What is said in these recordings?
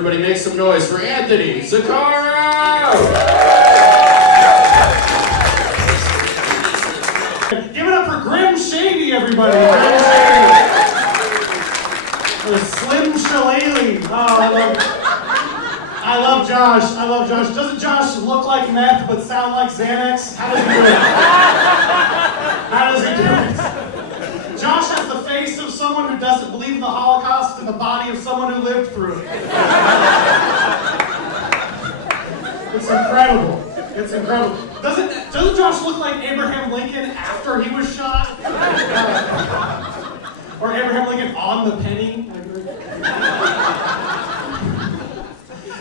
Everybody make some noise for Anthony Zuccaro! Give it up for Grim Shady, everybody. Or Slim Shillelagh. I love Josh. I love Josh. Doesn't Josh look like meth but sound like Xanax? How does he do it? How does he do it? Josh has the face of someone who doesn't believe in the Holocaust and the body of someone who lived through it. It's incredible. It's incredible. Doesn't Josh look like Abraham Lincoln after he was shot? Or Abraham Lincoln on the penny?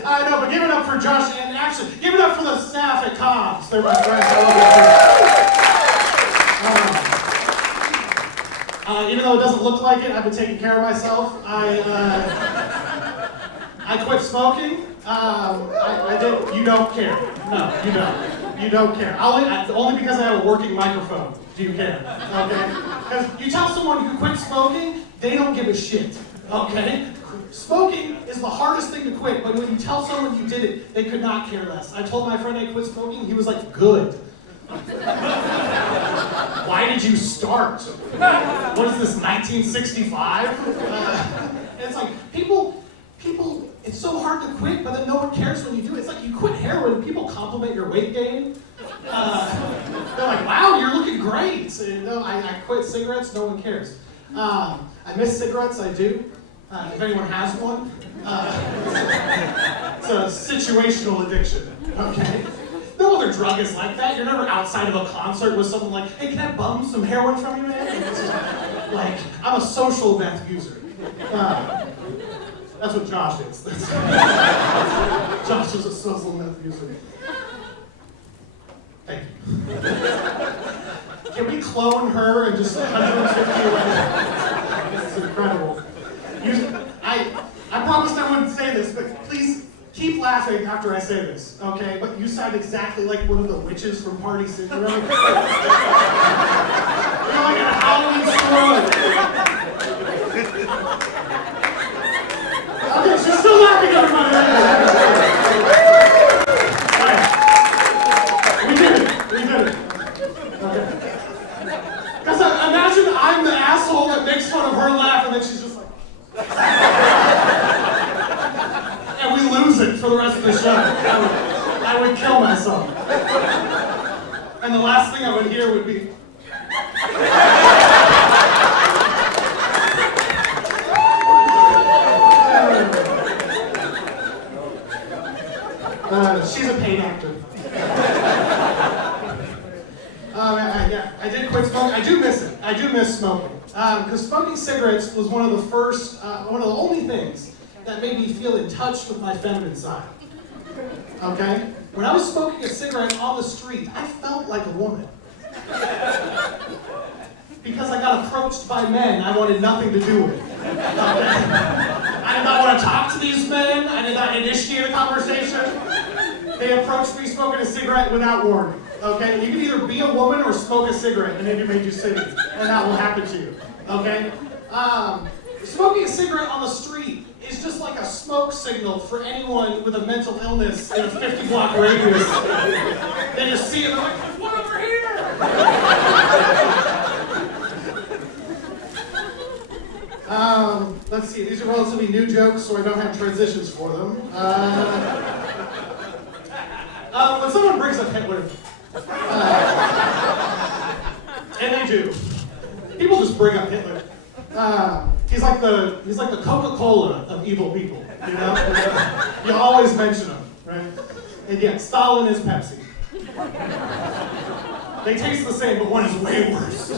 I know, but give it up for Josh, and actually, give it up for the staff at Cobb. They're my friends. I love it. Even though it doesn't look like it, I've been taking care of myself. I quit smoking. I did. You don't care. No, you don't. You don't care. Only because I have a working microphone do you care. Okay? Because you tell someone you quit smoking, they don't give a shit. Okay? Smoking is the hardest thing to quit, but when you tell someone you did it, they could not care less. I told my friend I quit smoking, he was like, good. Why did you start? What is this, 1965? It's like, people, it's so hard to quit, but then no one cares when you do it. It's like you quit heroin, people compliment your weight gain. They're like, wow, you're looking great. No, I quit cigarettes, no one cares. I miss cigarettes, I do. If anyone has one. It's a situational addiction, okay? No other drug is like that. You're never outside of a concert with someone like, hey, can I bum some heroin from you, man? It's like, I'm a social meth user. That's what Josh is. Josh is a social meth user. Thank you. Can we clone her and just 150 away? It's incredible. I promised I wouldn't say this, but please keep laughing after I say this, okay? But you sound exactly like one of the witches from Party City. You're like a Halloween story. Okay, she's still laughing, everybody. Right. We did it. Okay. Because imagine I'm the asshole that makes fun of her laugh, and then she's just like, and we lose it for the rest of the show. I would kill myself. And the last thing I would hear would be, she's a paid actor. I did quit smoking. I do miss it. I do miss smoking. Because smoking cigarettes was one of the only things that made me feel in touch with my feminine side. Okay? When I was smoking a cigarette on the street, I felt like a woman. Because I got approached by men I wanted nothing to do with. Okay? I did not want to talk to these men. I did not initiate a conversation. They approached me smoking a cigarette without warning. Okay? You can either be a woman or smoke a cigarette, and maybe make you sick, and that will happen to you. Okay? Smoking a cigarette on the street is just like a smoke signal for anyone with a mental illness in a 50-block radius. They just see it, and they're like, there's one over here! Let's see, these are relatively new jokes, so I don't have transitions for them. When someone brings up Hitler, and they do, people just bring up Hitler. He's like the Coca-Cola of evil people, you know? You always mention him, right? And yet, Stalin is Pepsi. They taste the same, but one is way worse.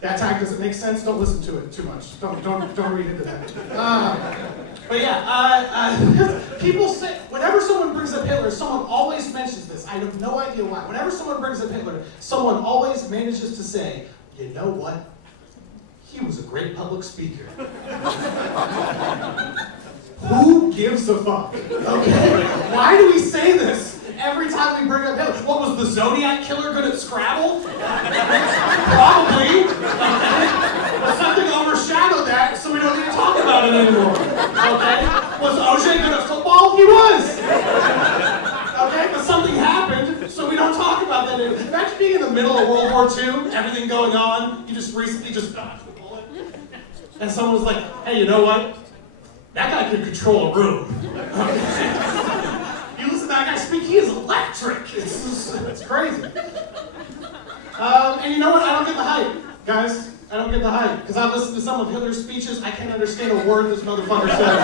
That tag doesn't make sense. Don't listen to it too much. Don't read into that. But yeah, people say, whenever someone brings up Hitler, someone always mentions this. I have no idea why. Whenever someone brings up Hitler, someone always manages to say, you know what? He was a great public speaker. Who gives a fuck? Okay? Why do we say this every time we bring up Hitler? What, was the Zodiac Killer good at Scrabble? Probably. Okay? But something overshadowed that, so we don't need to talk about it anymore. Okay? Was OJ good at football? He was. Okay, but something happened, so we don't talk about that. Imagine being in the middle of World War II, everything going on, you just recently just dodged a bullet, and someone was like, hey, you know what? That guy could control a room. You listen to that guy speak, he is electric. It's crazy. And you know what? I don't get the hype, guys. I don't get the hype. Because I've listened to some of Hitler's speeches, I can't understand a word this motherfucker says.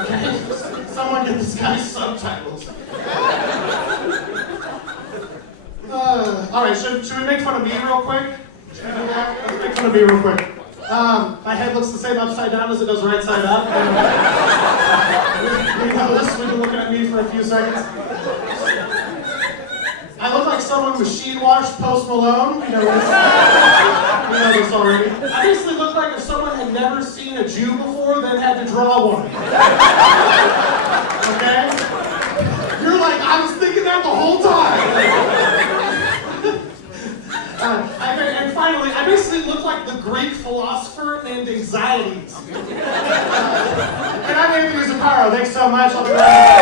Okay? Someone get this guy's subtitles. Alright, should we make fun of me real quick? Should we do that? Let's make fun of me real quick. My head looks the same upside down as it does right side up. You know this, we've been looking at me for a few seconds. I look like someone machine washed Post Malone. You know this. You know this already. I basically look like if someone had never seen a Jew before, then had to draw one. Okay? You're like, I was thinking that the whole time. And finally, I basically look like the Greek philosopher named Anxieties. And I'm Anthony Zuccaro. Thanks so much. I'll be right back.